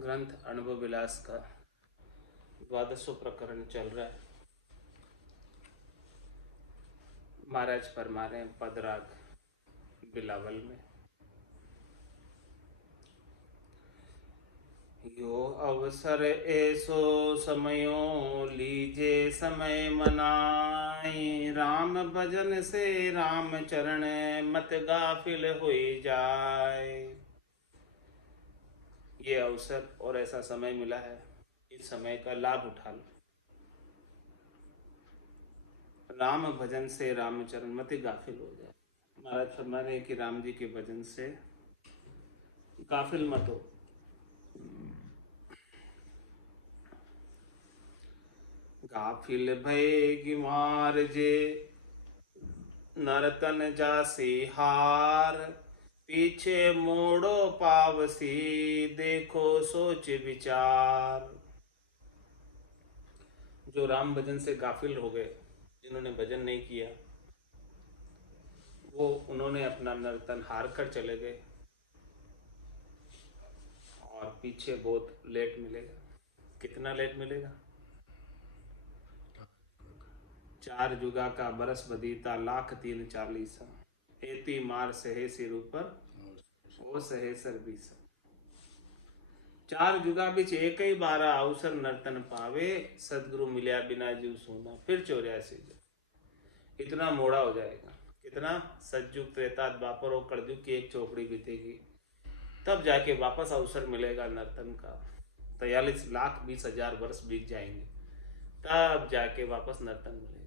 ग्रंथ अनुभव विलास का 12वां प्रकरण चल रहा है। महाराज फरमा रहे हैं पदराग बिलावल में, यो अवसर ऐसो समयो लीजे समय मनाई, राम भजन से राम चरण मत गाफिल होई जाए। ये अवसर और ऐसा समय मिला है, इस समय का लाभ उठा लो। राम भजन से रामचरण मत गाफिल हो जाए। महाराज फरमा रहे हैं कि राम जी के भजन से गाफिल मत हो। गाफिल भय गिमार जे नरतन जासी हार, पीछे मोड़ो पावसी देखो सोच विचार। जो राम भजन से गाफिल हो गए, जिन्होंने भजन नहीं किया, वो उन्होंने अपना नर्तन हार कर चले गए और पीछे बहुत लेट मिलेगा। कितना लेट मिलेगा? 4 जुगा का बरस बदीता लाख 3 40, एती मार सहे सिर ऊपर ओ सहे सर बीसा। 4 जुगा बिच एक ही बारा अवसर नर्तन पावे, सदगुरु मिलिया बिना जीव सोना फिर 84 जन्म। इतना मोड़ा हो जाएगा। कितना? सतयुग त्रेता द्वापर और कलयुग की एक चौकड़ी बीतेगी, तब जाके वापस अवसर मिलेगा नर्तन का। 43,20,000 वर्ष बीत जाएंगे, तब जाके वापस नर्तन मिलेगा।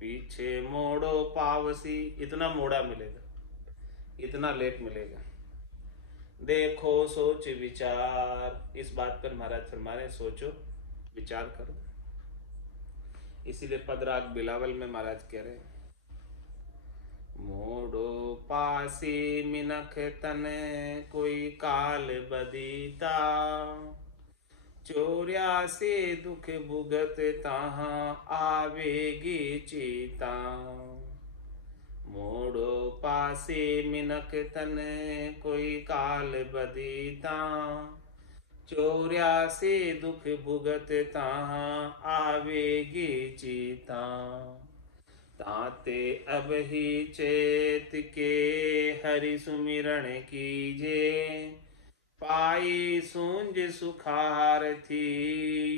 पीछे मोड़ो पावसी, इतना मोड़ा मिलेगा, इतना लेट मिलेगा। देखो सोच विचार, इस बात पर महाराज फरमा रहे सोचो विचार करो। इसीलिए पदराग बिलावल में महाराज कह रहे हैं, मोड़ो पासी मिनख तने कोई काल बदीता, 84 दुख भुगत तहाँ आवेगी चीता। मोड़ो पासी मिनख तने कोई काल बदीता, 84 दुख भुगत तहाँ आवेगी चीता। ताते अब ही चेत के हरि सुमिरण कीजे, पाई सूंझ सुखार थी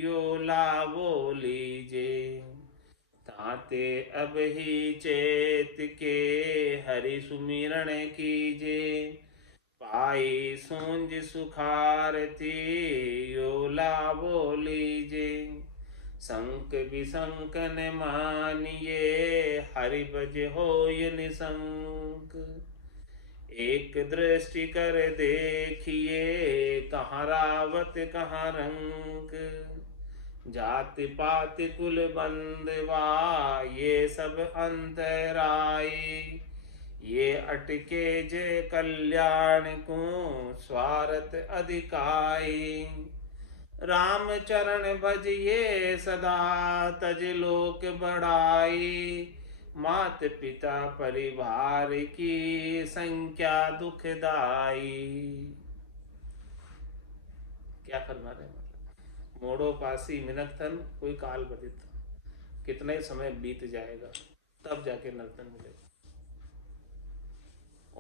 यो लावो लीजे। ताते अब ही चेत के हरि सुमिरण कीजे, पाई सूंझ सुखार थी यो लावो लीजे। संक विसंक न मानिए हरि भज होय निसंक, एक दृष्टि कर देखिए कहाँ रावत कहाँ रंक। जाति पात कुल बंधवा ये सब अंतराई, ये अटके जय कल्याण को स्वार्थ अधिकाई। राम चरण भजिए सदा तज लोक बढ़ाई, मात पिता परिवार की संख्या दुखदाई। क्या फरमा रहे हैं? मोड़ो पासी मिनख तन कोई काल बदित, कितना ही समय बीत जाएगा तब जाके नर्तन मिलेगा।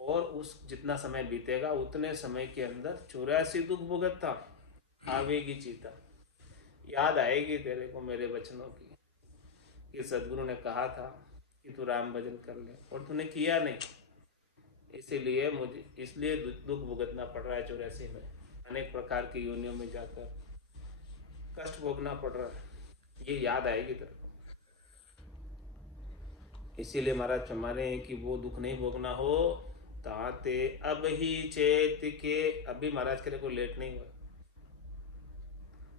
और उस जितना समय बीतेगा उतने समय के अंदर 84 दुख भुगतता आवेगी चीता। याद आएगी तेरे को मेरे वचनों की, कि सदगुरु ने कहा था कि तू राम भजन कर ले और तूने किया नहीं, इसलिए दुख भुगतना पड़ रहा है। 84 में अनेक प्रकार की योनियों में जाकर कष्ट भोगना पड़ रहा है, ये याद आएगी तेरे को। इसीलिए महाराज फरमा रहे हैं कि वो दुख नहीं भोगना हो, ताते अब ही चेत के। अभी महाराज के लिए कोई लेट नहीं हुआ,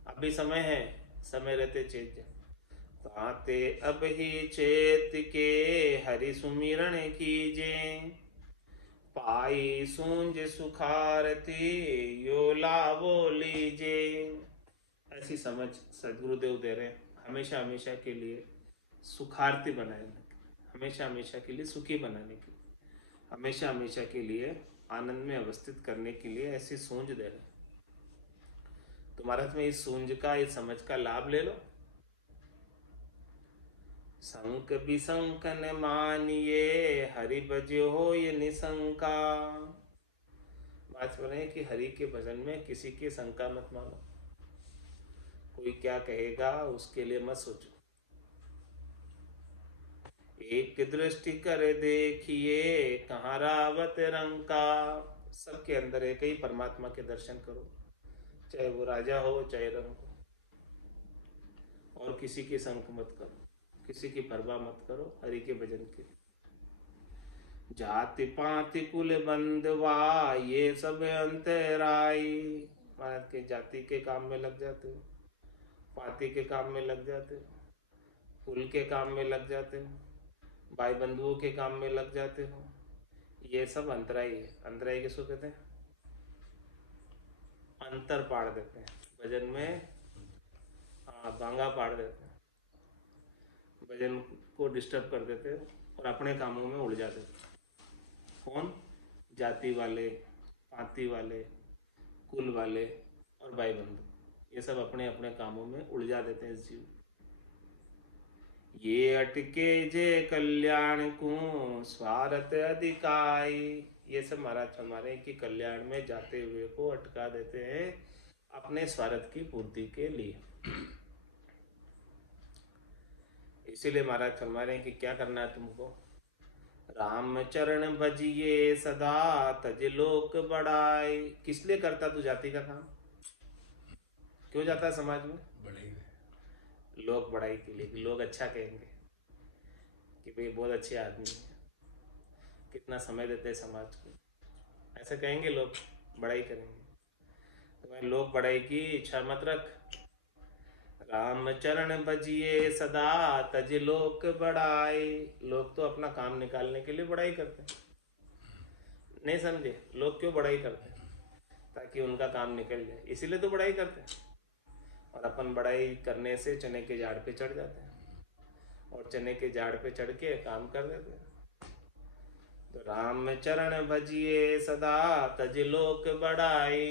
अभी समय है, समय रहते चेत जा। ताते अब ही चेत के हरि सुमिरण कीजे, पाई सूंझ सुखारती यो लावो लीजे। ऐसी समझ सदगुरुदेव दे रहे हैं, हमेशा हमेशा के लिए सुखारती बनाए, हमेशा हमेशा के लिए सुखी बनाने के लिए, हमेशा हमेशा के लिए आनंद में अवस्थित करने के लिए ऐसी सूंझ दे रहे हैं। तो तो महाराज में इस सूंज का, इस समझ का लाभ ले लो। संक बिसंक न मानिए, हरि भजो हो ये निशंका। बात बोले कि हरि के भजन में किसी की शंका मत मानो। कोई क्या कहेगा उसके लिए मत सोचो। एक दृष्टि कर देखिए, कहाँ रावत रंका। सबके अंदर एक ही परमात्मा के दर्शन करो, चाहे वो राजा हो चाहे रंग हो। और किसी की संक मत करो, किसी की परवाह मत करो हरि के भजन की। जाति पाति कुल बंधवा, ये सब अंतराई। महाराज के जाति के काम में लग जाते हो, पाति के काम में लग जाते हो, कुल के काम में लग जाते हो, भाई बंधुओं के काम में लग जाते हो। ये सब अंतराई है। अंतराई किसको कहते हैं? अंतर पाड़ देते हैं भजन में। बांगा पाड़ देते हैं, भजन को डिस्टर्ब कर देते हैं और अपने कामों में उलझा देते हैं। कौन? जाति वाले, पाति वाले, कुल वाले और भाई बंधु, ये सब अपने अपने कामों में उलझा देते हैं इस जीव। ये अटके जे कल्याण को स्वार्थ अधिकाई। ये सब महाराज हमारे की कल्याण में जाते हुए को अटका देते हैं अपने स्वार्थ की पूर्ति के लिए। इसीलिए महाराज फरमारे कि क्या करना है तुमको? राम चरण भजिए सदा, तज लोक बढ़ाई। किस लिए करता तू जाति का काम? क्यों जाता है समाज में? लोग बढ़ाई के लिए, लोग अच्छा कहेंगे कि भाई बहुत अच्छे आदमी है, कितना समय देते हैं समाज को, ऐसा कहेंगे लोग, बढ़ाई करेंगे। तो भाई लोग बढ़ाई की इच्छा मत रख। राम चरण भजिए सदा, तज लोक बढ़ाई। लोग तो अपना काम निकालने के लिए बढ़ाई करते हैं, नहीं समझे? लोग क्यों बढ़ाई करते हैं? ताकि उनका काम निकल जाए, इसीलिए तो बढ़ाई करते हैं। और अपन बढ़ाई करने से चने के झाड़ पे चढ़ जाते हैं, और चने के झाड़ पे चढ़ के काम कर देते हैं। तो राम चरण भजिए सदा, तज लोक बढ़ाई।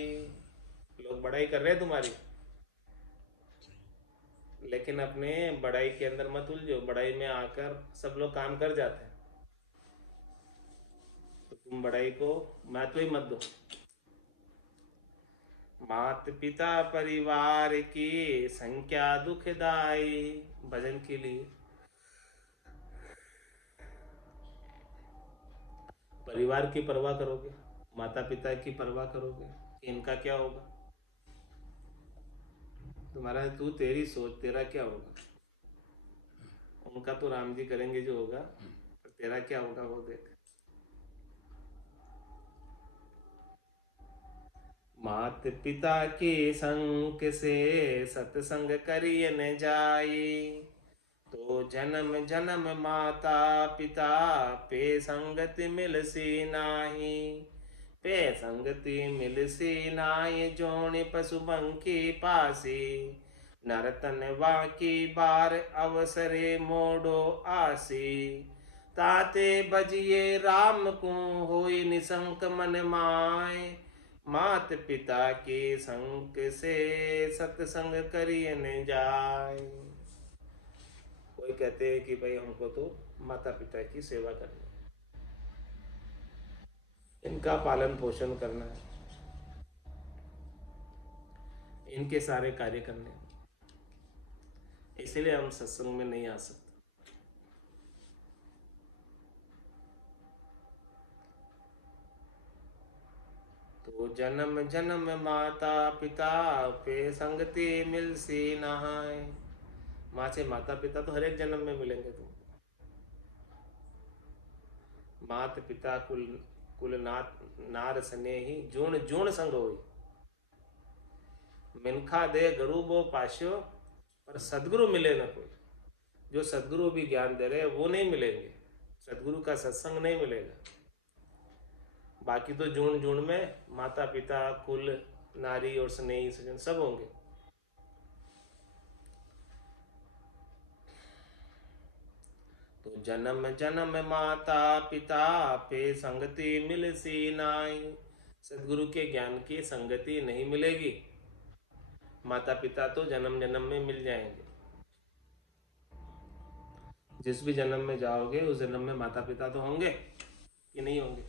लोग बढ़ाई कर रहे हैं तुम्हारी, लेकिन अपने बढ़ाई के अंदर मत उलझो। बढ़ाई में आकर सब लोग काम कर जाते हैं, तो तुम बढ़ाई को महत्व ही मत दो। मात पिता परिवार की संख्या दुखदाई। भजन के लिए परिवार की परवाह करोगे, माता पिता की परवाह करोगे, इनका क्या होगा? तुम्हारा तू तेरी सोच, तेरा क्या होगा? उनका तो राम जी करेंगे जो होगा, पर तेरा क्या होगा वो देख। मात पिता के संग से सत्संग करिए न जाई, तो जन्म जन्म माता पिता पे संगति मिलसी नाही। पे संगति मिलसी नाई, जोनि पशु पंखी पासी। नरतन वाकी बार अवसरे मोड़ो आसी। ताते बजिए राम को होई निशंक मन माय। मात पिता के संग से सत्संग करिए न जाय। कोई कहते हैं कि भाई हमको तो माता पिता की सेवा करनी है, इनका पालन पोषण करना है, इनके सारे कार्य करने हैं, इसलिए हम सत्संग में नहीं आ सकते। तो जन्म जन्म माता पिता पे संगति मिलसी नहाय। माँ से माता पिता तो हर एक जन्म में मिलेंगे तुमको। मात पिता कुल कुल नार स्नेही, जूण जूण संग होई। मिनखा दे गरूबो पाश्यो, पर सदगुरु मिले ना कोई। जो सदगुरु भी ज्ञान दे रहे हैं वो नहीं मिलेंगे, सदगुरु का सत्संग नहीं मिलेगा। बाकी तो जून जून में माता पिता कुल नारी और स्नेही सजन सब होंगे। तो जन्म जन्म माता पिता पे संगति मिलसी नाई। सदगुरु के ज्ञान की संगति नहीं मिलेगी माता पिता तो जन्म जन्म में मिल जाएंगे, जिस भी जन्म में जाओगे उस जन्म में माता पिता तो होंगे कि नहीं होंगे।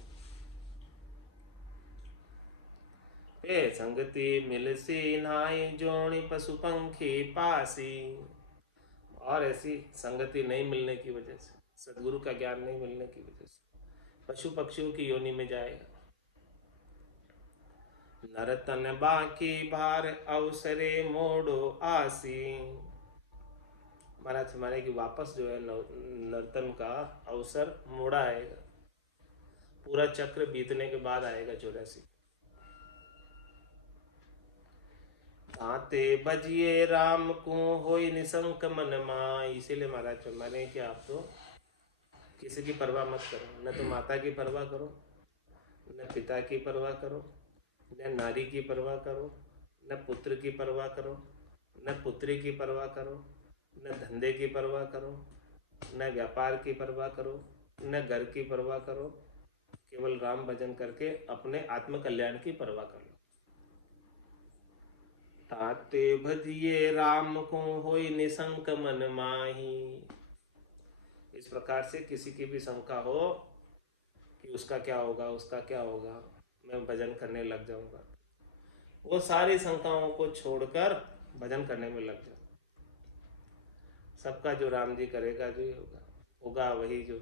ए संगति मिलसी नाई जोड़ी पशु पंखी पासी। और ऐसी संगति नहीं मिलने की वजह से, सदगुरु का ज्ञान नहीं मिलने की वजह से पशु पक्षियों की योनि में जाएगा। नरतन बाकी भार अवसरे मोड़ो आसी। महाराज हमारे की वापस जो है नर्तन का अवसर मोड़ा आएगा, पूरा चक्र बीतने के बाद आएगा 84। ताते बजिए राम को होई निशंक मन माई। इसीलिए महाराज फरमाने कि आप तो किसी की परवाह मत करो, न तो माता की परवाह करो, न पिता की परवाह करो, न नारी की परवाह करो, न पुत्र की परवाह करो, न पुत्री की परवाह करो, न धंधे की परवाह करो, न व्यापार की परवाह करो, न घर की परवाह करो। केवल राम भजन करके अपने आत्म कल्याण की परवाह करो। ताते भजिए राम को होई निशंक मन माही। इस प्रकार से किसी की भी शंका हो कि उसका क्या होगा, उसका क्या होगा, मैं भजन करने लग जाऊंगा, वो सारी शंकाओं को छोड़कर भजन करने में लग जाओ। सबका जो राम जी करेगा, जो होगा होगा वही जो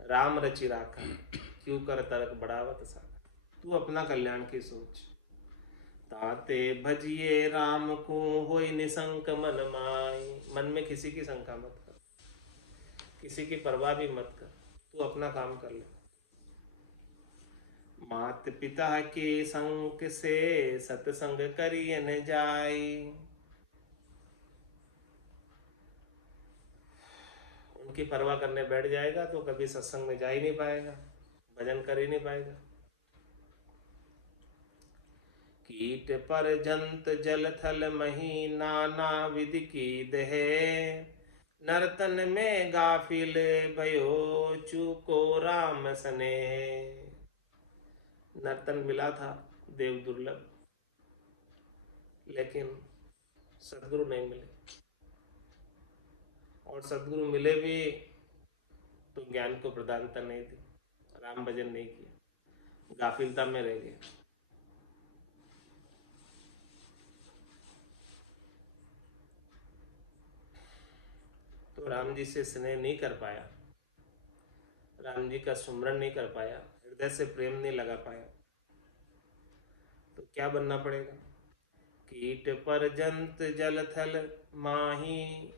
राम रचि राखा, क्यों कर तर्क बढ़ावत साखा। तू अपना कल्याण की सोच। ताते भजिए राम को होई निशंक मन माई। मन में किसी की शंका मत कर, किसी की परवाह भी मत कर, तू अपना काम कर ले। मात पिता के संग से सत्संग करिए न जाई। उनकी परवाह करने बैठ जाएगा तो कभी सत्संग में जा ही नहीं पाएगा, भजन कर ही नहीं पाएगा। कीट पर जंत जल थल मही नाना विधि की दहे। नर्तन में गाफिल भयो चूको राम सने। नर्तन मिला था देव दुर्लभ, लेकिन सदगुरु नहीं मिले, और सदगुरु मिले भी तो ज्ञान को प्रधानता नहीं दी, राम भजन नहीं किया, गाफिलता में रह गए। तो राम जी से स्नेह नहीं कर पाया, राम जी का सुमरन नहीं कर पाया, हृदय से प्रेम नहीं लगा पाया, तो क्या बनना पड़ेगा। कीट पर जंत जल थल माही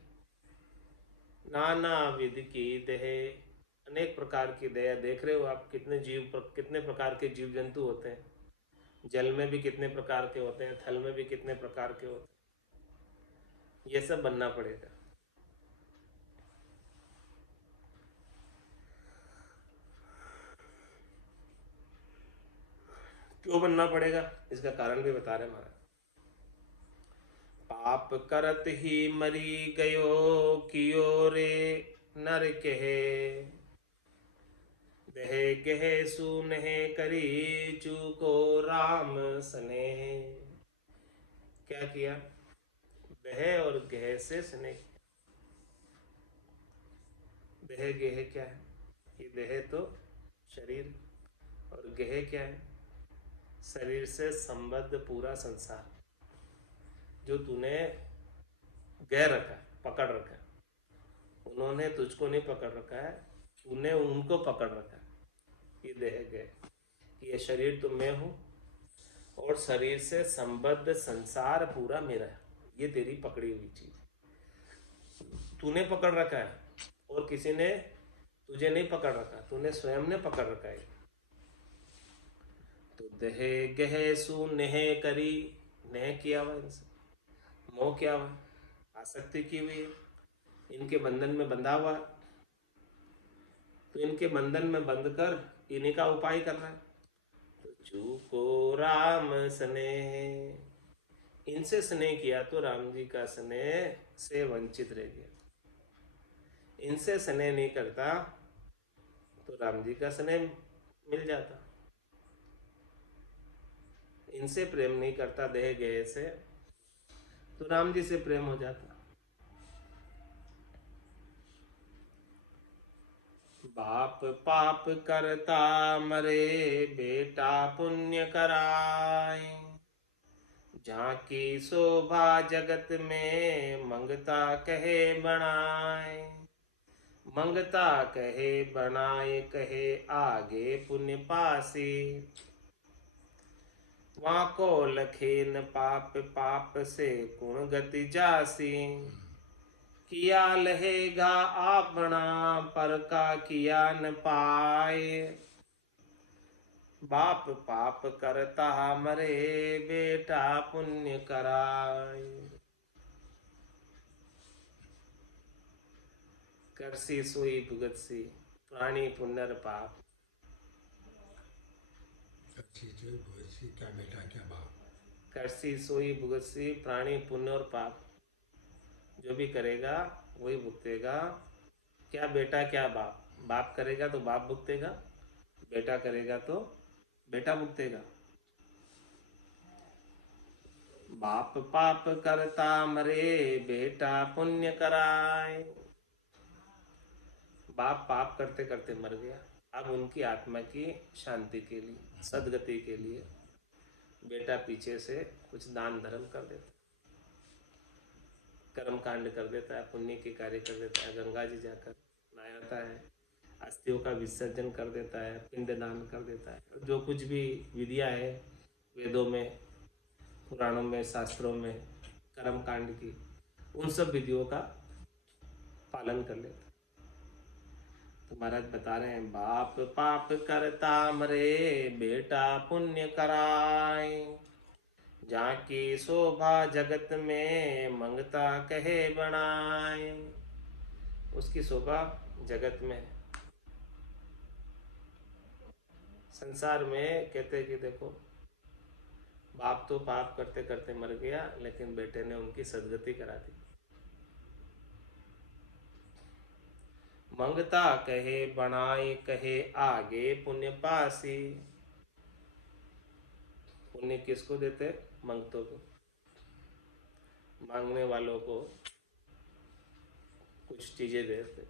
नाना विधि की दहे। अनेक प्रकार की दया। देख रहे हो आप कितने कितने प्रकार के जीव जंतु होते हैं, जल में भी कितने प्रकार के होते हैं, थल में भी कितने प्रकार के होते हैं। ये सब बनना पड़ेगा। क्यों बनना पड़ेगा, इसका कारण भी बता रहे महाराज। पाप करत ही मरी गयो कियो रे नर कहे। दहे गहे सुनहे करी चूको राम सने। क्या किया, दहे और गहे से स्नेह। दहे गेह क्या है, ये देह तो शरीर, और गेह क्या है, शरीर से संबद्ध पूरा संसार जो तूने गह रखा, पकड़ रखा है। उन्होंने तुझको नहीं पकड़ रखा है, तूने उनको पकड़ रखा है। ये देह गए, ये शरीर तो मैं हूं, और शरीर से संबद्ध संसार पूरा मेरा है। ये तेरी पकड़ी हुई चीज तूने पकड़ रखा है, और किसी ने तुझे नहीं पकड़ रखा, तूने स्वयं ने पकड़ रखा है। तो देहे गहे सु नेह करी। नेह किया हुआ इनसे, मोह किया हुआ, आसक्ति की हुई है, इनके बंधन में बंधा हुआ। तो इनके बंधन में बंध कर इन्हीं का उपाय कर रहा है। तो चूको राम स्नेह, इनसे स्नेह किया तो राम जी का स्नेह से वंचित रह गया। इनसे स्नेह नहीं करता तो राम जी का स्नेह मिल जाता। इनसे प्रेम नहीं करता देह गेह से, तो राम जी से प्रेम हो जाता। बाप पाप करता मरे, बेटा पुण्य कराए। झांकी शोभा जगत में, मंगता कहे बनाए। मंगता कहे बनाए, कहे आगे पुण्य पासी। वाको लखेन पाप, पाप से गुण गति जासी। किया लहेगा आपना, पर का किया न पाए। बाप पाप करता मरे, बेटा पुण्य कराए। करसी सोई भुगत सी, प्राणी पुण्यर पाप। क्या बेटा क्या बाप। करसी सोई भुगत सी, प्राणी पुण्य और पाप। जो भी करेगा वही भुगतेगा। क्या बेटा क्या बाप। बाप करेगा तो बाप भुगतेगा, बेटा करेगा तो बेटा भुगतेगा। बाप पाप करता मरे, बेटा पुण्य कराए। बाप पाप करते करते मर गया। अब उनकी आत्मा की शांति के लिए, सदगति के लिए बेटा पीछे से कुछ दान धर्म कर देता, कर्म कांड कर देता है, पुण्य के कार्य कर देता है। गंगा जी जाकर नहाता है, अस्थियों का विसर्जन कर देता है, पिंड दान कर देता है। जो कुछ भी विधियां है वेदों में, पुराणों में, शास्त्रों में कर्म कांड की, उन सब विधियों का पालन कर लेता। तो महाराज बता रहे हैं, बाप पाप करता मरे, बेटा पुण्य कराए। जाकी शोभा जगत में, मंगता कहे बनाए। उसकी शोभा जगत में, संसार में कहते कि देखो बाप तो पाप करते करते मर गया, लेकिन बेटे ने उनकी सदगति करा दी। मंगता कहे बनाए, कहे आगे पुण्य पासी। पुण्य किसको देते? मंगतों को, मांगने वालों को कुछ चीजें देते।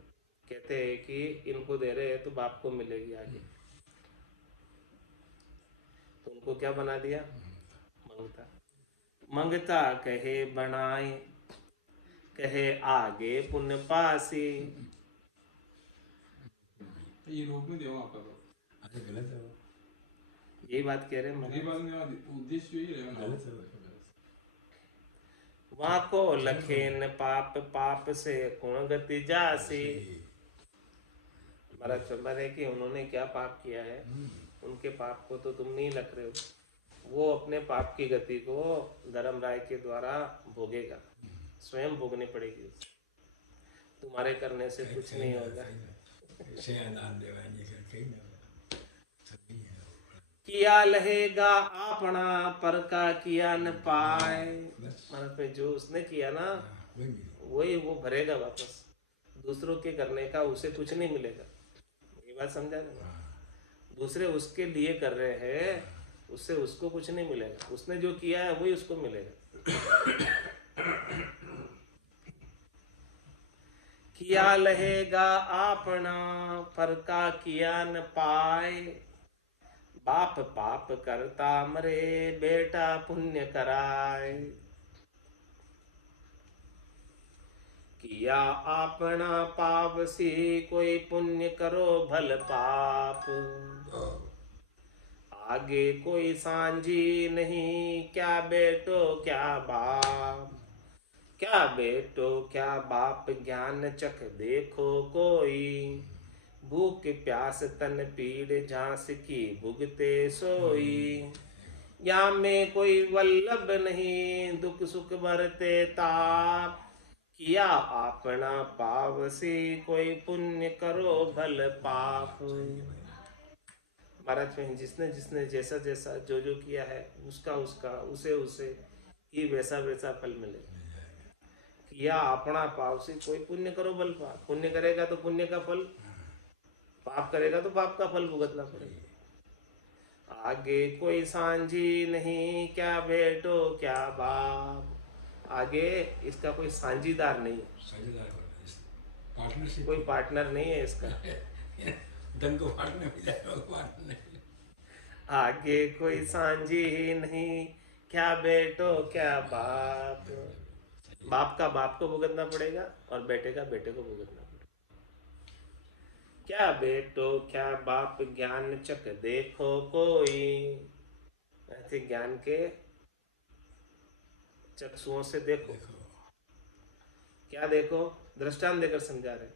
कहते हैं कि इनको दे रहे हैं तो बाप को मिलेगी आगे, तो उनको क्या बना दिया? मंगता। मंगता कहे बनाए, कहे आगे पुण्य पासी। ये रोकने दो आपका तो। अरे गलत है वो, यही बात कह रहे हैं ये बात में उद्देश्य यही रहेगा ना। गलत है वो। वहां को लखेन पाप, पाप से गुण गति जासी। महाराज फरमा रहे कि उन्होंने क्या पाप किया है, उनके पाप को तो तुम नहीं लख रहे हो। वो अपने पाप की गति को धर्म राय के द्वारा भोगेगा, स्वयं भोगनी पड़ेगी उसे। तुम्हारे करने से कुछ नहीं होगा। किया लहेगा अपना, पर का किया न पाए। मतलब में जो उसने किया ना, वही वो भरेगा वापस। दूसरों के करने का उसे कुछ नहीं मिलेगा। ये बात समझा ना? दूसरे उसके लिए कर रहे हैं, उससे उसको कुछ नहीं मिलेगा। उसने जो किया है वही उसको मिलेगा। किया लहेगा अपना, पर का किया न पाए। बाप पाप करता मरे, बेटा पुण्य कराए। किया आपना पावसी, कोई पुण्य करो भल पाप। आगे कोई सांझी नहीं, क्या बेटो क्या बाप। क्या बेटो क्या बाप, ज्ञान चख देखो कोई। भूख प्यास तन पीड़, झांस की भुगते सोई। या में कोई वल्लभ नहीं, दुख सुख भरते ताप। किया आपना पावसी, कोई पुण्य करो भल पाप। महाराज में जिसने जिसने जैसा जैसा जो जो किया है, उसका उसका उसे उसे ही वैसा वैसा फल मिले। किया अपना पावसी, कोई पुण्य करो भल पाप। पुण्य करेगा तो पुण्य का फल, पाप करेगा तो पाप का फल भुगतना पड़ेगा। आगे कोई सांझी नहीं, क्या बेटो क्या बाप। आगे इसका कोई साझीदार नहीं है, साझेदार पार्टनरशिप, कोई पार्टनर नहीं है इसका। धन को बांटने में जाएगा, पार्टनर नहीं। आगे कोई सांझी ही नहीं, क्या बेटो क्या बाप। बाप का बाप को भुगतना पड़ेगा और बेटे का बेटे को भुगतना पड़ेगा। क्या बेटो क्या बाप ज्ञान चक देखो कोई, ऐसे ज्ञान के चक्षुओं से देखो। क्या देखो? दृष्टांत देकर समझा रहे।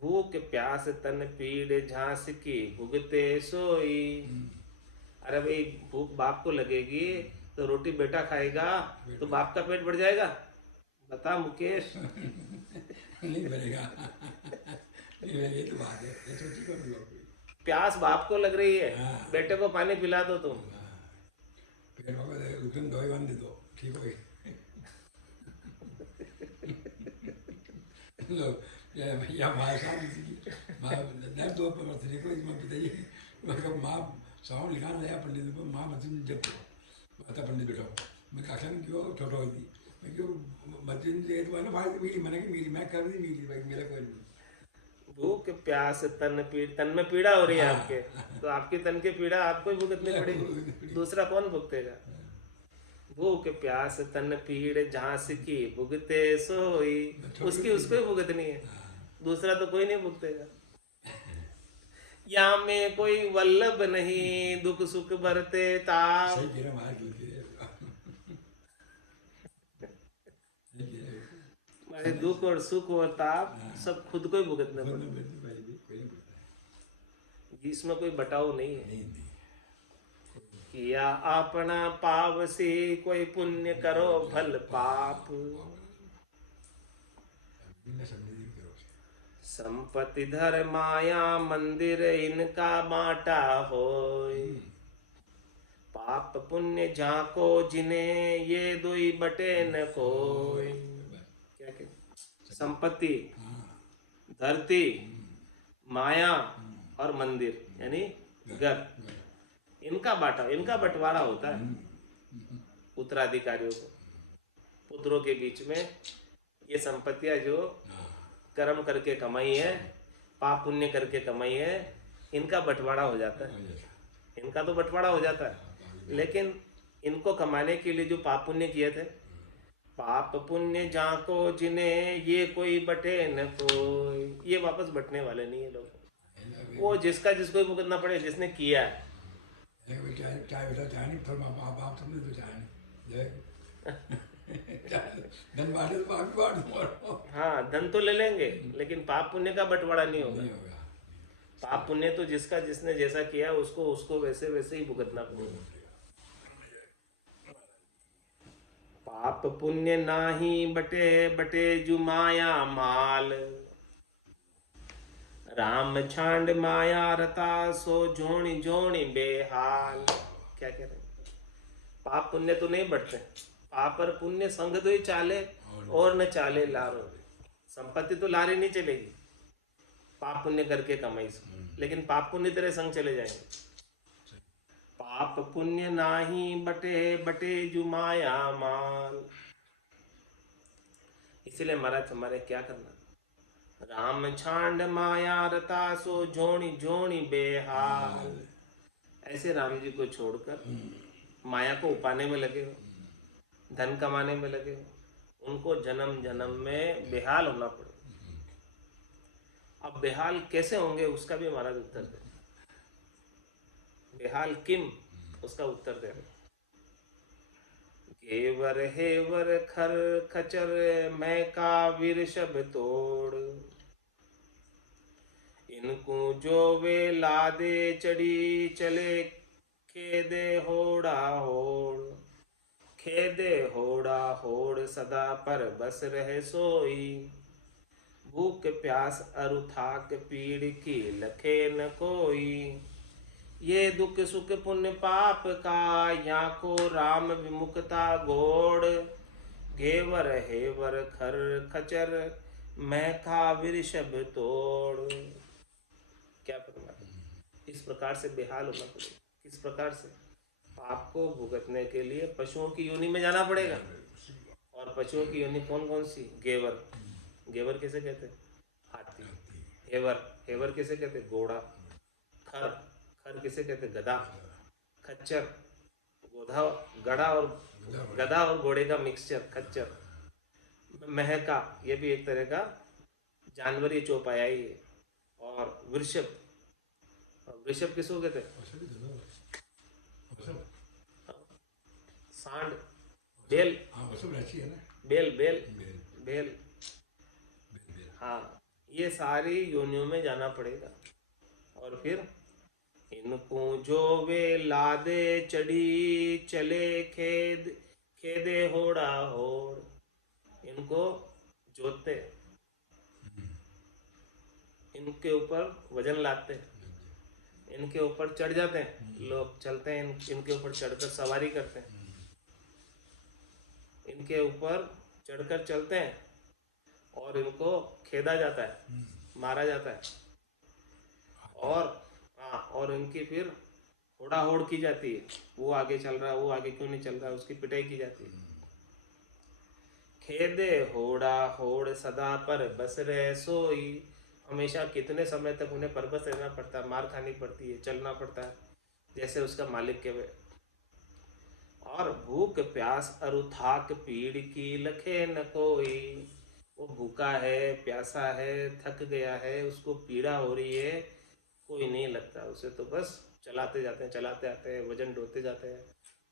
भूख प्यास तन पीड़ झांस की भुगते सोई। अरे भाई, भूख बाप को लगेगी तो रोटी बेटा खाएगा तो बाप का पेट बढ़ जाएगा? बता मुकेश। नहीं बनेगा। ये तो बात है, ये तो ठीक है। प्यास बाप को लग रही है, हाँ। बेटे को पानी पिला दो तुम। पेट बाबा रुकन दवाई बांध दे दो, ठीक हो गई। या माँ साहब माँ नहीं दो पर मत को इसमें बताइए, मतलब माँ साउंड लिखाना है पंडित को, माँ मस्जिद जब बता पंडित बैठा मैं कक्षा में क्यों छोटा होती, मैं क्यों मस्जिद से तो ना भाई मेरी मैंने कि मेरी मैं कर दी मेरी भाई मेरा कोई नहीं। भूख प्यास तन पीड़, तन में पीड़ा हो रही है हाँ। आपके, तो आपकी तन की पीड़ा आपको ही भुगतनी पड़ेगी, दूसरा कौन भुगतेगा? भूख प्यास तन पीड़ झांस की भुगते सोई, उसकी उसको ही भुगतनी है, दूसरा तो कोई नहीं भुगतेगा। या में कोई वल्लभ नहीं, दुख सुख भरते ताप। सही कह रहा मार के अरे दुख और सुख और ताप सब खुद को ही भुगतने पड़ते, कोई नहीं पड़ता जिसमें कोई बटाव नहीं है। नहीं किया अपना पाव से कोई पुण्य करो भल पाप। संपत्ति धर माया मंदिर इनका बांटा होय। पाप पुण्य झाको जिन्हें ये दुई बटे न कोय। क्या कहते? संपत्ति, धरती, माया और मंदिर यानी घर, इनका बांटा, इनका बंटवारा होता है उत्तराधिकारियों को, पुत्रों के बीच में। ये संपत्तियां जो कर्म करके कमाई है, पाप पुण्य करके कमाई है, इनका बंटवारा हो जाता है, इनका तो बंटवारा हो जाता है। लेकिन इनको कमाने के लिए जो पाप पुण्य किए थे, पाप पुण्य जाको जिन्हें ये कोई बटे न कोई, ये वापस बटने वाले नहीं है लोग। वो जिसका जिसको ही भुगतना पड़े, जिसने किया है। चाय बेटा चाय नहीं, थोड़ा बाप समझे तो चाय नहीं धन बांटे तो बाप भी बांट दूंगा। हाँ, धन तो ले लेंगे लेकिन पाप पुण्य का बंटवारा नहीं होगा। पाप पुण्य तो जिसका जिसने जैसा किया उसको उसको वैसे वैसे ही भुगतना पड़ेगा। पाप पुण्य नाही बटे बटे जु माया माल। राम छांड माया रता सो जोणी जोणी बेहाल। क्या कह रहे? पाप पुण्य तो नहीं बढ़ते, पाप और पुण्य संग तो ही चाले और न चाले लारो। संपत्ति तो लारे नहीं चलेगी पाप पुण्य करके कमाई से, लेकिन पाप पुण्य तेरे संग चले जाएंगे। पाप पुण्य नाही बटे बटे जु माया माल। इसलिए महाराज हमारे क्या करना? राम छांड माया रता सो जोणी जोणी बेहाल। ऐसे राम जी को छोड़कर माया को उपाने में लगे हो, धन कमाने में लगे हो, उनको जन्म जन्म में बेहाल होना पड़े। अब बेहाल कैसे होंगे उसका भी महाराज उत्तर दे। बेहाल किम, उसका उत्तर दे रहे। घेवर हेवर खर खचर मैं का विरषभ तोड़। इनको जो वे लादे चढ़ी चले खेदे होड़ा होड़। खेदे होड़ा होड़ सदा पर बस रहे सोई। भूख प्यास अरु थाक पीड़ की लखे न कोई। ये दुख सुख पुण्य पाप का यहाँ को राम विमुखता घोड़। घेवर हेवर खर खचर मैं खा विरषभ तोड़। क्या फरमा? इस प्रकार से बेहाल होना पड़ेगा। किस प्रकार से? पाप को भुगतने के लिए पशुओं की योनि में जाना पड़ेगा, और पशुओं की योनि कौन कौन सी? गेवर, गेवर किसे कहते हैं? हाथी। हेवर, हेवर किसे कहते हैं? घोड़ा। खर, खर किसे कहते हैं? गधा। खच्चर, गोधा, गधा और घोड़े का मिक्सचर, खच्चर। महका, ये भी एक तरह का जानवर, ये चौपाया ही है। और वृषभ, वृषभ किसको कहते हैं? सांड, बेल, हाँ वसुब राशि है ना। बेल, बेल, बेल, बेल। बेल, बेल। हाँ, ये सारी योनियों में जाना पड़ेगा। और फिर इनको जो वे लादे चढ़ी चले खेद, खेदे होड़ा होड़, इनको जोतते, इनके ऊपर वजन लाते, इनके ऊपर चढ़ जाते हैं, लोग चलते हैं, इनके ऊपर चढ़कर सवारी करते हैं, इनके ऊपर चढ़कर चलते हैं और इनको खेदा जाता है, मारा जाता है। और हाँ, और इनकी फिर होड़ा होड़ की जाती है, वो आगे चल रहा है, वो आगे क्यों नहीं चल रहा है, उसकी पिटाई की जाती है। खेदे होड़ा होड़ सदा पर बस रहे सोई, हमेशा कितने समय तक उन्हें परबस रहना पड़ता है, मार खानी पड़ती है, चलना पड़ता है जैसे उसका मालिक के वे। और भूख प्यास अरु थाक पीड़ की लखे न कोई, वो भूखा है, प्यासा है, थक गया है, उसको पीड़ा हो रही है, कोई नहीं लगता उसे, तो बस चलाते जाते हैं, चलाते आते हैं, वजन ढोते जाते हैं,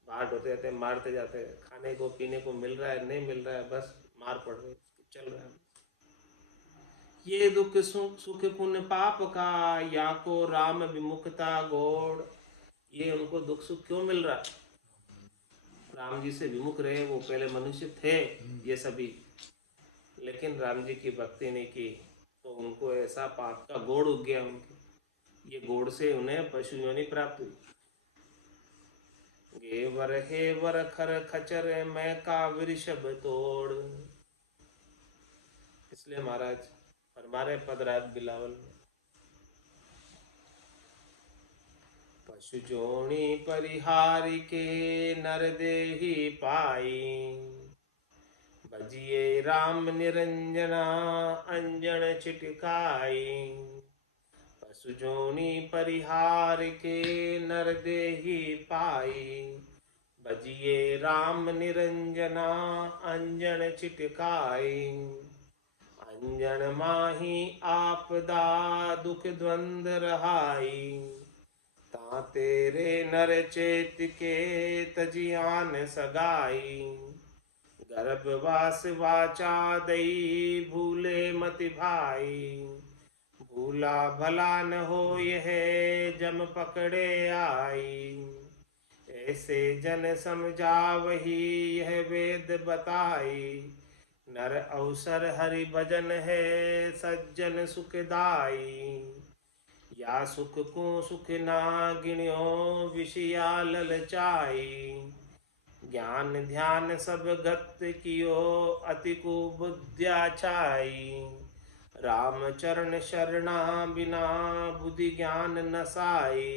बाहर ढोते जाते हैं, मारते जाते हैं, खाने को पीने को मिल रहा है नहीं मिल रहा है, बस मार पड़ रही है, चल रहा है। ये दुख सुख पुण्य पाप का, या को राम विमुखता गोड़, ये उनको दुख सुख क्यों मिल रहा है? राम जी से विमुख रहे, वो पहले मनुष्य थे ये सभी, लेकिन राम जी की भक्ति नहीं की तो उनको ऐसा पाप का गोड़ उग गया उनके, ये गोड़ से उन्हें पशु योनि प्राप्त हुई। गेवर हेवर खर खचर मैं का वृषभ तोड़, इसलिए महाराज फरमारे पदराज बिलावल में, पशु जोनी परिहारी के नर देही पाई, भजिए राम निरंजना अंजन छिटकाई, पशु जोनी परिहार के नर देही पाई, भजिए राम निरंजना अंजन छिटकाई, अंजन माही आपदा दुख द्वंद रहाई, ता तेरे नर चेत के तजियान सगाई, गर्भवास वाचा दई भूले मति भाई, भूला भला न हो यह जम पकड़े आई, ऐसे जन समझावही यह वेद बताई, नर अवसर हरि भजन है सज्जन सुखदाई, या सुख को सुख ना गिण्यो विषया ललचाई, ज्ञान ध्यान सब गत कियो अति को बुद्ध्या छाई, राम चरण शरणा बिना बुद्धि ज्ञान नसाई,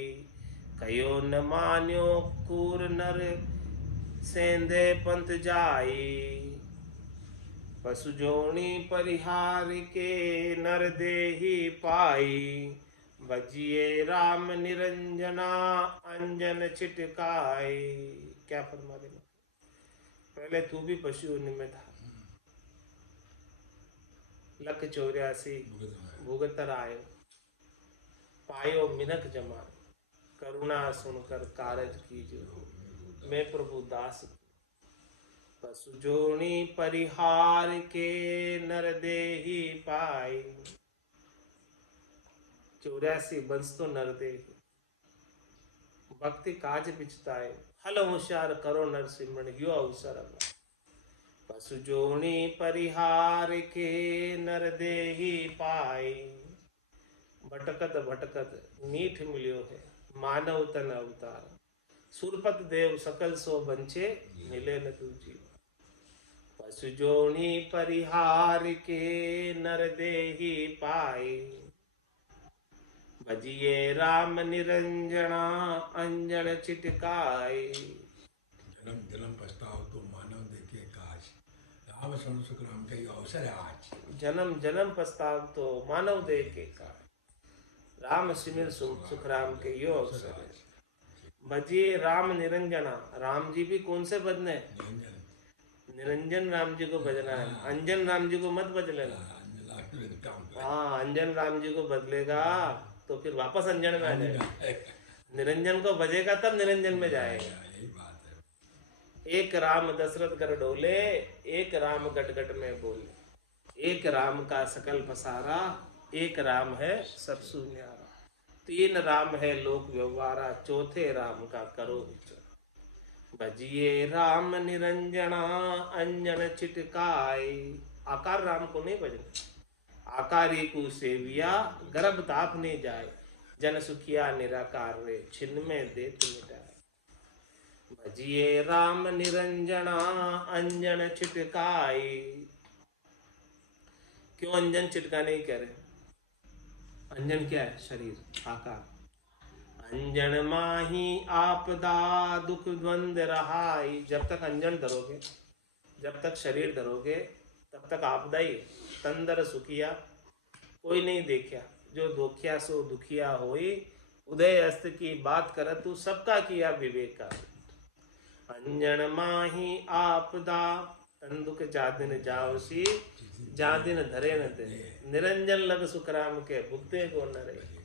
कयो न मान्यो कूर नर सेंधे पंथ जाई, पशु जोनी परिहार के नर देही पाई, भजिए राम निरंजना अंजन छिटकाई। क्या फरमा देना, पहले तू भी पशु योनि में था, लख 84 भुगतर आयो, पायो मिनक जमान, करुणा सुनकर कारज कीजियो, मैं प्रभु दास, पशु जोनी परिहार के नर देही पाई, 84 बंस तो नर देही, भक्ति काज बिचताए, हल होशियार करो नर सिमरन यो अवसर, पशु जोनी परिहार के नर देही पाई, भटकत भटकत मीठ मिलियो है मानव तन अवतार, सुरपत देव सकल सो बंचे मिले न दूजी, पशु जोनी परिहार के नर देही पाई, भजिए राम निरंजना अंजन छिटकाई। जन्म जन्म पछताओ तो मानव देखे काज, राम स्वर्ण सुख राम का ये अवसर है आज। जन्म जन्म पछताव तो मानव देह के कारण, राम सिमिर सुख राम के यो अवसर है। भजिए राम निरंजना, राम जी भी कौन से भजने हैं? निरंजन निरंजन राम जी को भजना है, अंजन राम जी को मत बज लेना। हाँ, अंजन राम जी को बदलेगा तो फिर वापस अंजन में आ जाएगा। निरंजन को भजेगा तब निरंजन में जाएगा। यही बात है। एक राम दशरथ कर डोले, एक राम गट गट में बोले। एक राम का सकल पसारा, एक राम है सब सुन्यारा। तीन राम है लोक व्यवहारा, चौथे राम का करो विचार। भजिए राम निरंजना, अंजन छिटकाए। आकार राम को नहीं भजना, आकारी को सेविया, गर्भ ताप नहीं जाए। जन सुखिया निराकार रे, छिन्न में देत मिटाए। भजिए राम निरंजना, अंजन छिटकाए। क्यों अंजन छिटकाने ही कह रहे? अंजन क्या है? शरीर, आकार। अंजन माही आपदा दुख द्वंद रहाई। जब तक अंजन धरोगे, जब तक शरीर धरोगे, तब तक आपदा ही। तंदर सुखिया कोई नहीं देखा, जो दोखिया सो दुखिया होई। उदय अस्त की बात कर तू, सबका किया विवेक का। अंजन माही आपदा, तन दुख जादिन जावसी। जादिन धरे न दे, निरंजन लग सुख राम के, भुगते को न रहे।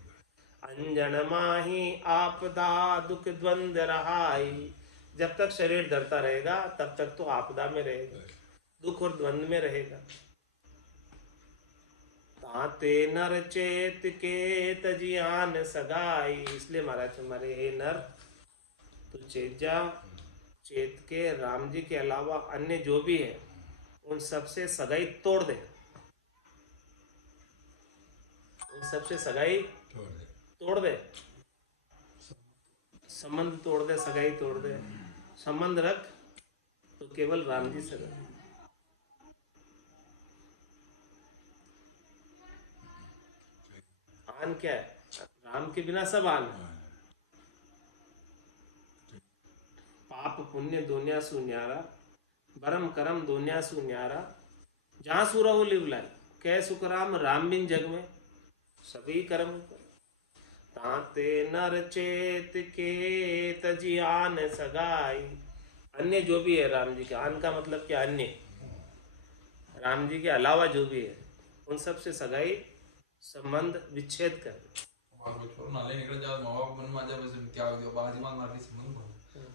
अंजन माही आपदा दुख द्वंद रहाई। जब तक शरीर धरता रहेगा तब तक तो आपदा में रहेगा, दुख और द्वंद में रहेगा। ताते नर चेत के तजियान सगाई। इसलिए महाराज हमारे, हे नर तू चेत जा, चेत के राम जी के अलावा अन्य जो भी है उन सबसे सगाई तोड़ दे। उन सबसे सगाई तोड़ दे, संबंध तोड़ दे, सगाई तोड़ दे। संबंध रख तो केवल राम जी से रख। आन क्या है? राम के बिना सब आन है। पाप पुण्य दोन्या सुन्यारा, बरम करम दोन्या सुन्यारा। जहाँ सुरहु लिवलाई, कै सुख राम राम बिन जग में। सभी कर्म ताते नर चेत के तजियान सगाई। अन्य जो भी है राम जी के, आन का मतलब क्या? अन्य, राम जी के अलावा जो भी है उन सब से सगाई, संबंध विच्छेद कर। छोड़ना ले निकल जाओ, माँ बाप मन में आ जाओ, बस क्या हो गया, बाजी मार मार के संबंध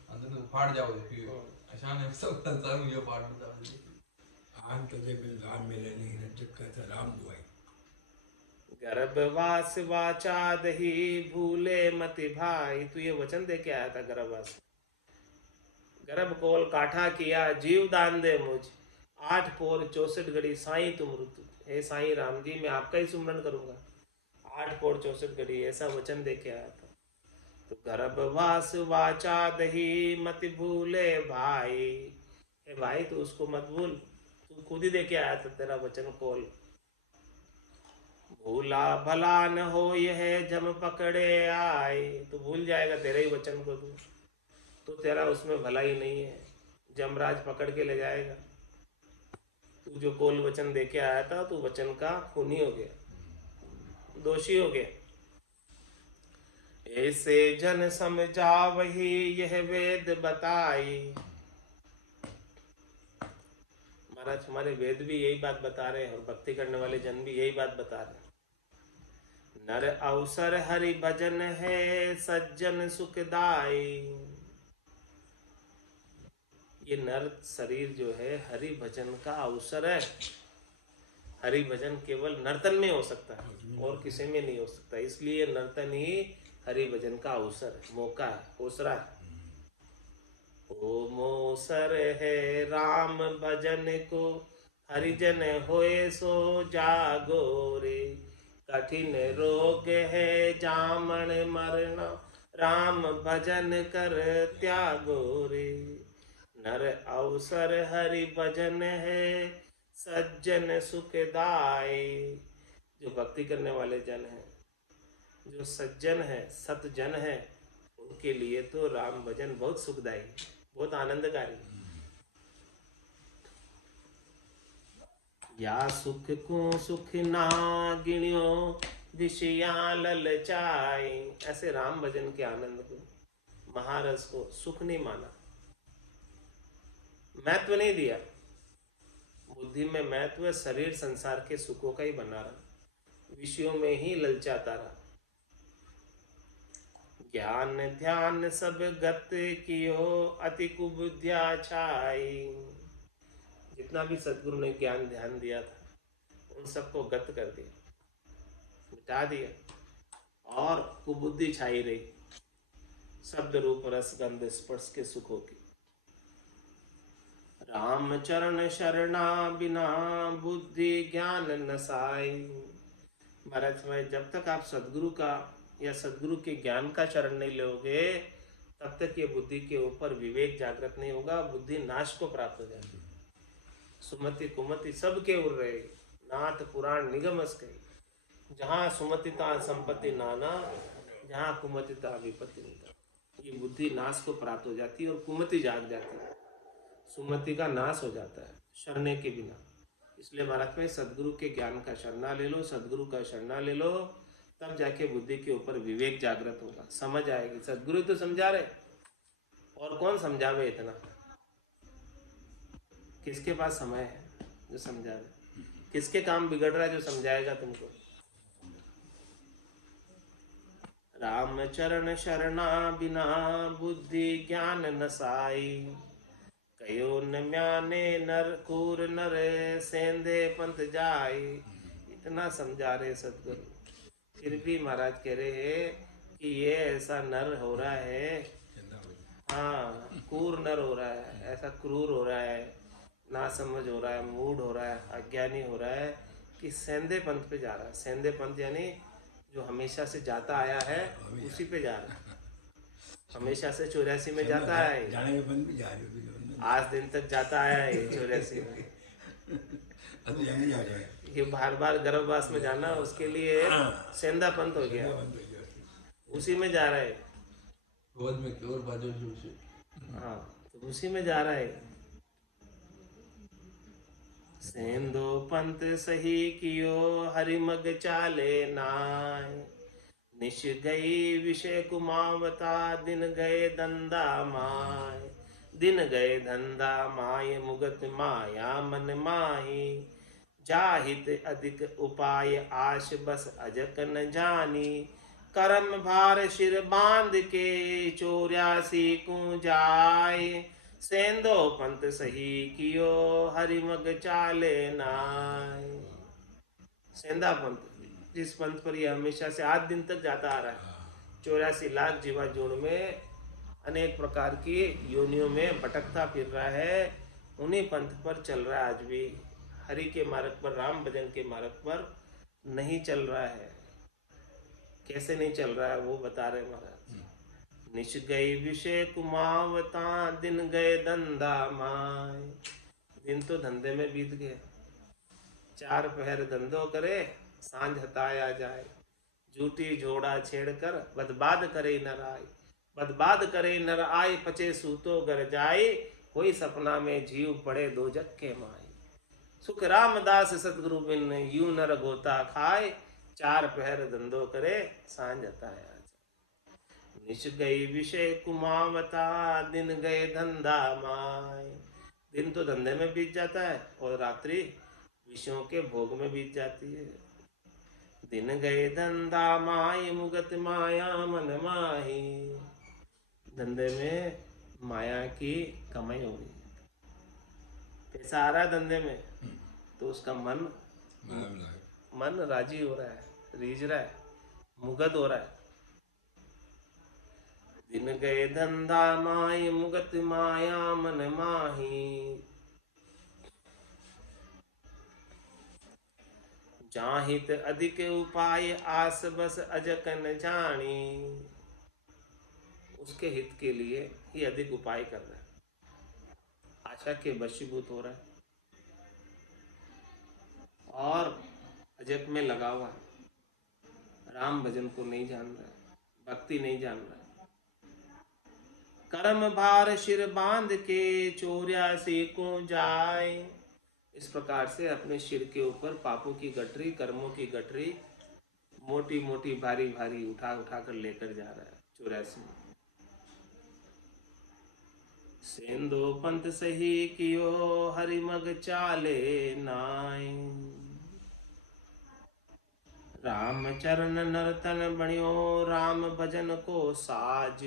अंदर तो फाड़ जाओ। फिर ऐसा नहीं सब संसार में ये फाड़ जाओ। आन तो जब राम मिले नहीं, जब कहता राम दुआई। गर्भवास वाचा दही भूले मति भाई। तू ये वचन दे के आया था गर्भवास। गर्भ कोल काठा किया, जीव दान दे मुझ। 8 पोर 64 घड़ी साईं तुम ऋतु। हे साईं राम जी, मैं आपका ही सुमरन करूंगा 8 पोर 64 घड़ी, ऐसा वचन दे के आया था। तो गर्भवास वाचा दही मति भूले भाई। हे भाई तू उसको मत भूल, तू खुद ही दे के आया था तेरा वचन कोल। भूला भला न हो यह जम पकड़े आए। तो भूल जाएगा तेरे ही वचन को, तो तेरा उसमें भला ही नहीं है, जमराज पकड़ के ले जाएगा। तू जो कोल वचन दे के आया था, तू वचन का खूनी हो गया, दोषी हो गया। ऐसे जन समझा वही यह वेद बताई। महाराज हमारे वेद भी यही बात बता रहे हैं और भक्ति करने वाले जन भी यही बात बता रहे हैं। नर अवसर हरि भजन है, सज्जन सुखदाई। ये नर शरीर जो है हरि भजन का अवसर है। हरि भजन केवल नर्तन में हो सकता है और किसी में नहीं हो सकता। इसलिए नर्तन ही हरि भजन का अवसर है, मौका है, ओसरा है। ओ मोसर है राम भजन को, हरिजन होए सो जागो रे। कठिन रोग है जामन मरना, राम भजन कर त्यागो रे। नर अवसर हरि भजन है, सज्जन सुखदाई। जो भक्ति करने वाले जन हैं, जो सज्जन है, सतजन है, उनके लिए तो राम भजन बहुत सुखदाई, बहुत आनंदकारी। या सुख को सुख ना गिण्यो विषया ललचाए। ऐसे राम भजन के आनंद को, महारस को सुख नहीं माना, महत्व नहीं दिया। बुद्धि में महत्व शरीर संसार के सुखों का ही बना रहा, विषयों में ही ललचाता रहा। ज्ञान ध्यान सब गत कियो अति कुबुद्धिया छाई। जितना भी सदगुरु ने ज्ञान ध्यान दिया था उन सबको गत कर दिया, मिटा दिया, और कुबुद्धि छाई रही शब्द रूप रस गंध स्पर्श के सुखों की। राम चरण शरणा बिना बुद्धि ज्ञान नसाई। महाराज भाई, जब तक आप सदगुरु का या सदगुरु के ज्ञान का शरण नहीं लोगे तब तक ये बुद्धि के ऊपर विवेक जागृत नहीं होगा, बुद्धि नाश को प्राप्त हो जाएगी। सुमति कुमति सबके उड़ रहे, नाथ पुराण निगमस कही। जहाँ सुमतिता संपत्ति नाना, जहाँ कुमतिता विपत्ति नहीं। ये बुद्धि नाश को प्राप्त हो जाती है और कुमति जाग जाती है, सुमति का नाश हो जाता है शरणे के बिना। इसलिए महाराज में सदगुरु के ज्ञान का शरणा ले लो, सदगुरु का शरणा ले लो, तब जाके बुद्धि के ऊपर विवेक जागृत होगा, समझ आएगी। सदगुरु तो समझा रहे, और कौन समझावे इतना? किसके पास समय है जो समझावे? किसके काम बिगड़ रहा है जो समझाएगा तुमको? राम चरण शरणा बिना बुद्धि ज्ञान नसाई। कयो न म्याने नर कूर नर सेंधे पंथ जाई। इतना समझा रहे सदगुरु, फिर भी महाराज कह रहे हैं कि ये ऐसा नर हो रहा है, हाँ क्रूर नर हो रहा है, ऐसा क्रूर हो रहा है, ना समझ हो रहा है, मूड हो रहा है, अज्ञानी हो रहा है कि सेंधे पंथ पे जा रहा है। सेंधे पंथ यानी जो हमेशा से जाता आया है उसी पे जा रहा है। हमेशा से 84 में जाता है, जाने के बंद भी जा रहे हो, आज दिन तक जाता आया है 84 में। अब जाने जा रहे हैं, ये बार बार गर्भवास में जाना उसके लिए सेंधा पंथ हो गया, बंद हो गया। उसी में जा रहा है। गोद में क्योर बाजो से, हाँ तो उसी में जा रहा है। सेंधो पंथ सही कियो हरिमग चाले नाय। निश गई विषय कुमावता दिन गए धंधा माय। दिन गए धंधा माय मुगत माया मन माही। जाहित अधिक उपाय आश बस अजक न जानी। करम भार शिर बांध के 84 को जाए। सेंधो पंथ सही कियो हरिमग चाले नाय। सेंधा पंथ, जिस पंथ पर ये हमेशा से आज दिन तक जाता आ रहा है, 84 लाख जीवा जोड़ में अनेक प्रकार की योनियों में भटकता फिर रहा है, उन्हीं पंथ पर चल रहा है आज भी। हरि के मार्ग पर, राम भजन के मार्ग पर नहीं चल रहा है। कैसे नहीं चल रहा है वो बता रहे महाराज। निश गई विषय कुमावता दिन गए धंधा माय। दिन तो धंधे में बीत गया, 4 पहर धंधो करे सांझ हताया जाए। झूठी जोड़ा छेड़कर बदबाद करे नर आए। बदबाद करे नर आए पचे सूतो घर जाए। कोई सपना में जीव पड़े दो जग के माए। सुख रामदास सतगुरु बिन यूं नर गोता खाए। 4 पहर धंधो करे सांझ हताया जाए। निश गई विषय कुमावता दिन गए धंधा माय। दिन तो धंधे में बीत जाता है और रात्रि विषयों के भोग में बीत जाती है। दिन गए धंधा माय मुगत माया मन माही। धंधे में माया की कमाई हो रही है, पैसा आ रहा है धंधे में, तो उसका मन राजी हो रहा है, रीझ रहा है, मुगत हो रहा है। दिन गए धंधा माय मुगत माया मन माही। जाहित अधिक उपाय आस बस अजक न जानी। उसके हित के लिए ही अधिक उपाय कर रहा है, आशा के वशीभूत हो रहा है और अजक में लगा हुआ है। राम भजन को नहीं जान रहा है, भक्ति नहीं जान रहा है। कर्म भार शिर बांध के 84 को जाए। इस प्रकार से अपने सिर के ऊपर पापों की गठरी, कर्मों की गठरी मोटी मोटी भारी भारी उठा उठा कर लेकर जा रहा है। 84 सेंधो पंथ सही कियो हरिमग चाले नाय। राम चरण नर्तन बणियो राम भजन को साज।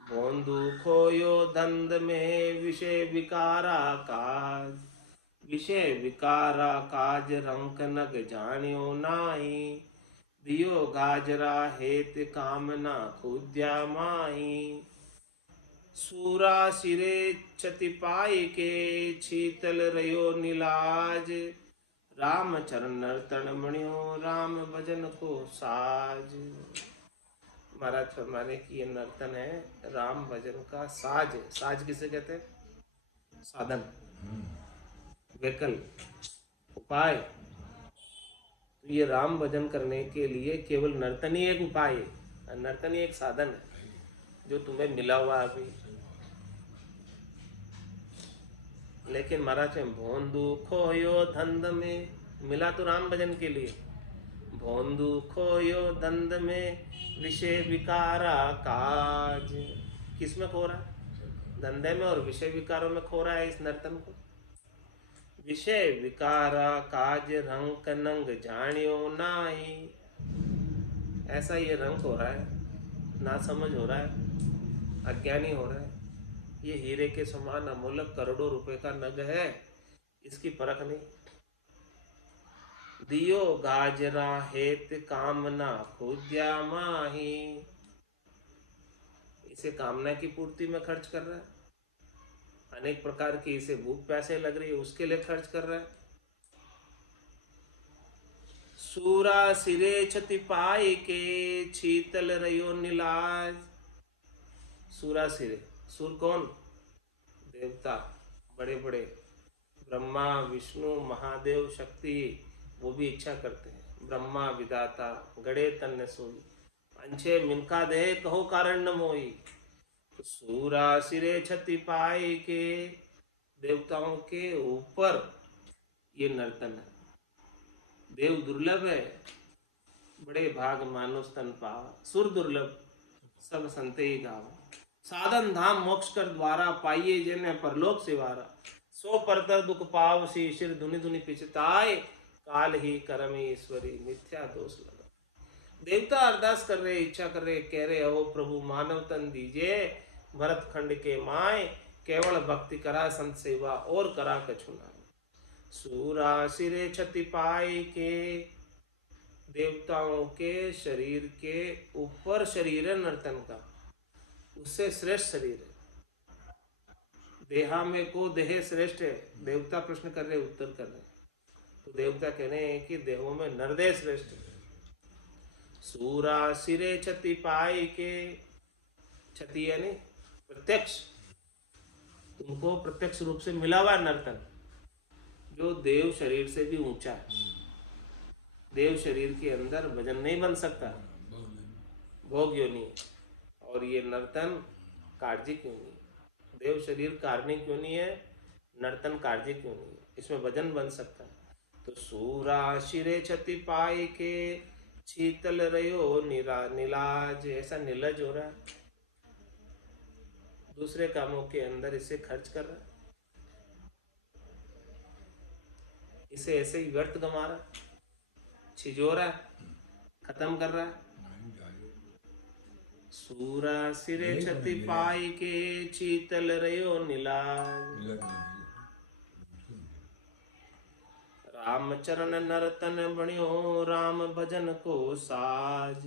भोंदू खोयो दंद में विषय विकारा काज। विषय विकारा काज रंक नग जानियो नाई। दियो गाजरा हेत कामना खुद्या माही। सूरा सिरे क्षति पाई के शीतल रयो नीलाज। राम चरण नर्तन बणियो राम भजन को साज। महाराज फरमाने की ये नर्तन है राम भजन का साज है। साज किसे कहते हैं? साधन, विकल्प, उपाय। तो ये राम भजन करने के लिए केवल नर्तन ही एक उपाय है, नर्तन ही एक साधन है जो तुम्हें मिला हुआ अभी। लेकिन महाराज भोंदू खोयो धंध में, मिला तो राम भजन के लिए। भोंदू खोयो दंद में विषय विकारा काज। किसमें खो रहा है? धंधे में और विषय विकारों में खो रहा है इस नर्तन को। विषय विकारा काज रंक नंग जानियो नाई। ऐसा ये रंक हो रहा है, ना समझ हो रहा है, अज्ञानी हो रहा है। ये हीरे के समान अमूल्य करोड़ों रुपए का नग है, इसकी परख नहीं। दियो गाजरा हेत कामना खुद्या माही। इसे कामना की पूर्ति में खर्च कर रहा है। अनेक प्रकार की इसे भूख प्यासे लग रही है, उसके लिए खर्च कर रहा है। सूरा सिरे क्षति पाई के शीतल रयो नीलाज। सूरा सिरे, सूर कौन? देवता, बड़े बड़े ब्रह्मा विष्णु महादेव शक्ति, वो भी इच्छा करते हैं। ब्रह्मा विदाता गड़े तन सोई। अंशे मिनका दे कहो कारण न मोई। तो सूरा सिरे क्षति पाए के देवताओं के ऊपर ये नर्तन है। देव दुर्लभ है, बड़े भाग मानो स्तन पावा। सुर दुर्लभ सब संते ही गावा। साधन धाम मोक्ष कर द्वारा पाइये जिन्हे परलोक सिवारा। सो परतर दुख पाव सी शिर धुनि धुनि पिछताए। काल ही करम ईश्वरी मिथ्या दोष लगा। देवता अरदास कर रहे, इच्छा कर रहे, कह रहे हो प्रभु मानव तन दीजिए। भरत खंड के माय केवल भक्ति करा संत सेवा और करा कछु ना। सूरा सिरे क्षति पाए के देवताओं के शरीर के ऊपर शरीर है नर्तन का, उससे श्रेष्ठ शरीर है। देहा में को देह श्रेष्ठ है। देवता प्रश्न कर रहे, उत्तर कर रहे। तो देवता कह रहे हैं कि देहों में नरदेह श्रेष्ठ है। सूरा सिरे क्षति पाए के, क्षति यानी प्रत्यक्ष, तुमको प्रत्यक्ष रूप से मिला हुआ नर्तन जो देव शरीर से भी ऊंचा है। देव शरीर के अंदर भजन नहीं बन सकता, भोग योनि है। और ये नर्तन कार्य क्यों नहीं? देव शरीर कार्य क्यों नहीं है? नर्तन कार्य क्यों नहीं है? इसमें भजन बन सकता है। तो सूरा शिरे क्षति पाए के शीतल रयो नीलाज। ऐसा नीलज हो रहा है, दूसरे कामों के अंदर इसे खर्च कर रहा है, इसे ऐसे ही व्यर्थ गंवा रहा है, छिजो रहा है, खत्म कर रहा है। सूरा सिरे क्षति पाई के शीतल रयो नीलाज। राम चरण नर्तन बणियो राम भजन को साज।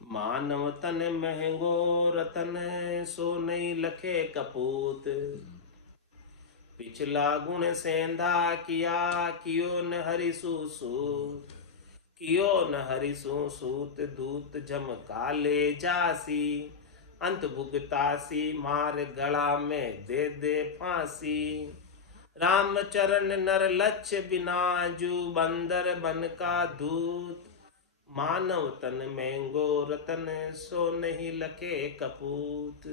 मानव तन महंगो रतन सो नहीं लखे कपूत। पिछला गुण सेंधा किया कियो न हरिसु सूत। कियो न हरिसु सूत दूत जम काले जासी। अंत भुगतासी मार गला में दे दे फांसी। राम चरण नर लक्ष्य बिनाजू बंदर बन का दूत। मानव तन महंगो रतन सो नहीं लखे कपूत।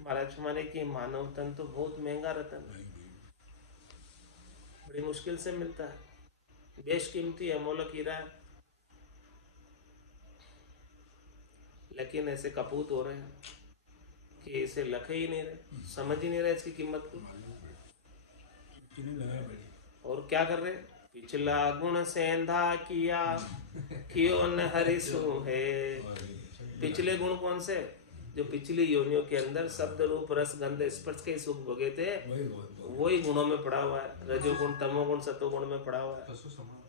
महाराज माने कि मानव तन तो बहुत महंगा रतन है, बड़ी मुश्किल से मिलता है। बेशकीमती अमोलक हीरा है, लेकिन ऐसे कपूत हो रहे हैं कि इसे लख ही नहीं रहे, समझ ही नहीं रहे इसकी कीमत को। किन्हीं लगा पड़ी और क्या कर रहे? पिछला गुण सेंधा किया, कियो न हरिसु है। पिछले गुण कौन से? जो पिछली योनियों के अंदर शब्द रूप रस गंध स्पर्श के सुख भोगे थे, वही गुणों में पड़ा हुआ है। रजोगुण तमोगुण सतोगुण में पड़ा हुआ है। पशु समान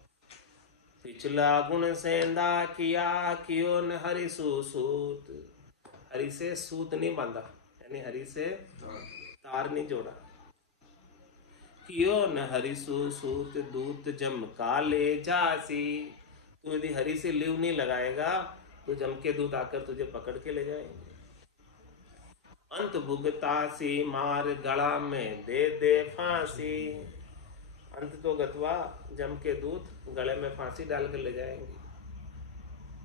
पिछला गुण सेंधा किया, कियो न हरिसु सूत। हरि से सूत नहीं बांधा, यानी हरि से तार नहीं जोड़ा। कियो न हरिसु सूत दूत जम काले जासी। तू यदि हरि से लिव नहीं लगाएगा तो जम के दूत आकर तुझे पकड़ के ले जाएंगे। अंत भुगतासी मार गला में दे दे फांसी। अंत तो गतवा जम के दूत गले में फांसी डाल कर ले जाएंगे।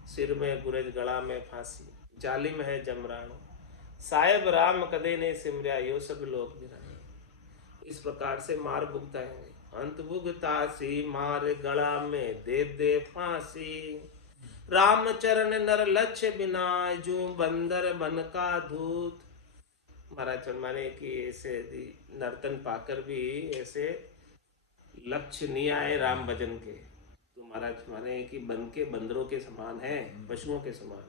सिर में गुरेज, गला में फांसी, जाली में है जमरान। साहेब राम कदे ने सिमरिया, यो सब लोग गिराए। इस प्रकार से मार भुगताएंगे। अंत भुगतासी मार गला में दे दे फांसी। रामचरण नर लक्ष्य बिना, जो बंदर बन का धूत। महाराज माने कि ऐसे नर्तन पाकर भी ऐसे लक्ष्य नहीं आए राम भजन के, तो महाराज माने कि बन के बंदरों के समान है, पशुओं के समान।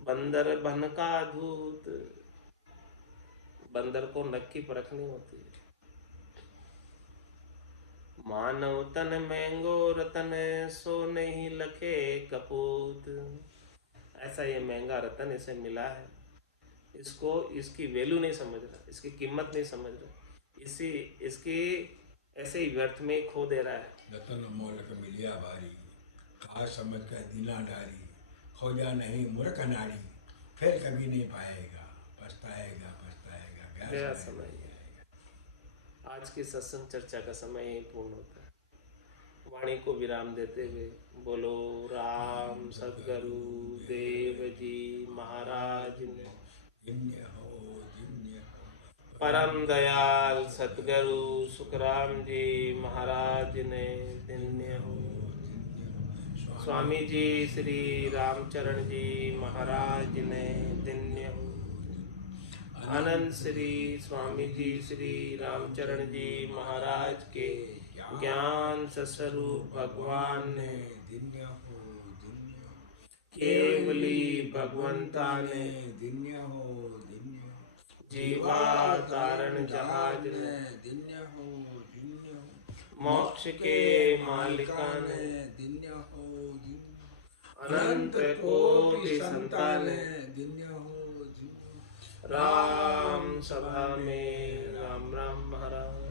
बंदर बन का धूत, बंदर को नख की परख नहीं होती। मानव तन महंगो रतन, सो नहीं लखे कपूत। ऐसा ये महंगा रतन इसे मिला है, इसको इसकी वैल्यू नहीं समझ रहा, इसकी कीमत नहीं समझ रहा, इसकी ऐसे ही व्यर्थ में खो दे रहा है। रतन मोलक मिलिया भारी, खास समझ कर दीना डारी। खोजा नहीं मूर्ख नारी, फिर कभी नहीं पाएगा, पछताएगा पछताएगा गया समय। आज की सत्संग चर्चा का समय ही पूर्ण होता है। वाणी को विराम देते हुए बोलो राम सद्गुरु देव जी महाराज ने। धन्य हो धन्य हो। परम दयाल सतगुरु सुखराम जी महाराज ने धन्य हो। स्वामी जी श्री रामचरण जी महाराज ने धन्य हो। आनंद श्री स्वामी जी श्री रामचरण जी महाराज के ज्ञान स्वरूप भगवान ने धन्य हो धन्य हो। केवली भगवंता ने धन्य हो धन्य हो। जीवा तारण जहाज ने धन्य हो धन्य हो। मोक्ष के मालिका ने धन्य हो धन्य हो। अनंत कोटि संतान ने धन्य हो धन्य हो। राम सभा में राम राम महाराज।